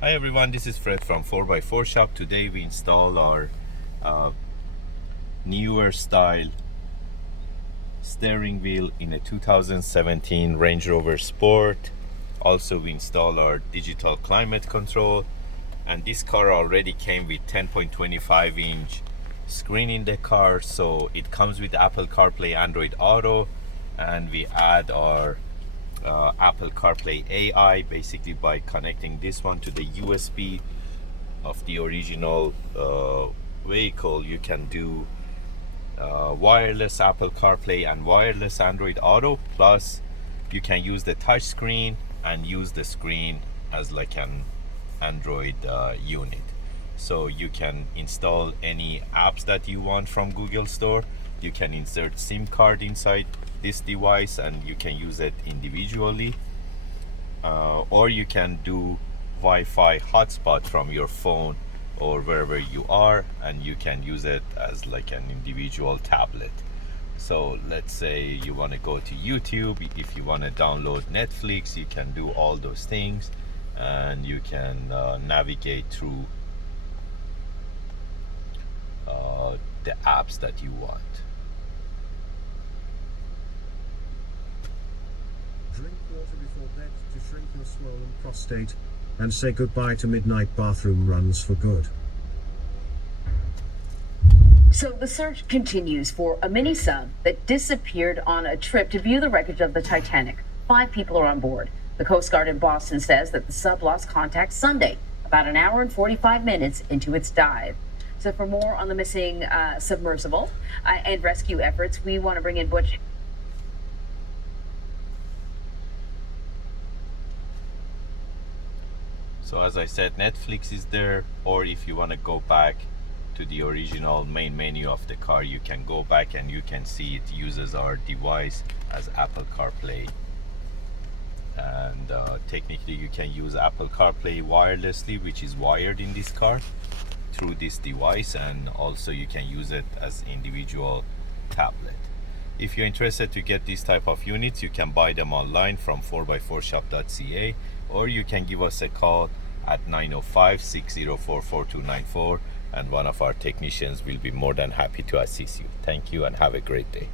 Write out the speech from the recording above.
Hi everyone, this is Fred from 4x4Shop. Today we install our newer style steering wheel in a 2017 Range Rover Sport. Also we install our digital climate control, and this car already came with 10.25-inch screen in the car, so it comes with Apple CarPlay, Android Auto, and we add our Apple CarPlay AI basically by connecting this one to the USB of the original vehicle. You can do wireless Apple CarPlay and wireless Android Auto, plus you can use the touch screen and use the screen as like an Android unit. So you can install any apps that you want from Google Store. You can insert SIM card inside this device and you can use it individually, or you can do Wi-Fi hotspot from your phone or wherever you are, and you can use it as like an individual tablet. So let's say you want to go to YouTube, if you want to download Netflix, you can do all those things, and you can navigate through the apps that you want. Drink water before bed to shrink your swollen prostate, and say goodbye to midnight bathroom runs for good. So the search continues for a mini sub that disappeared on a trip to view the wreckage of the Titanic. 5 people are on board. The Coast Guard in Boston says that the sub lost contact Sunday, about an hour and 45 minutes into its dive. So for more on the missing submersible and rescue efforts, we want to bring in Butch. So as I said, Netflix is there, or if you want to go back to the original main menu of the car, you can go back and you can see it uses our device as Apple CarPlay. And technically you can use Apple CarPlay wirelessly, which is wired in this car through this device, and also you can use it as individual tablet. If you're interested to get these type of units, you can buy them online from 4x4Shop.ca, or you can give us a call at 905-604-4294, and one of our technicians will be more than happy to assist you. Thank you and have a great day.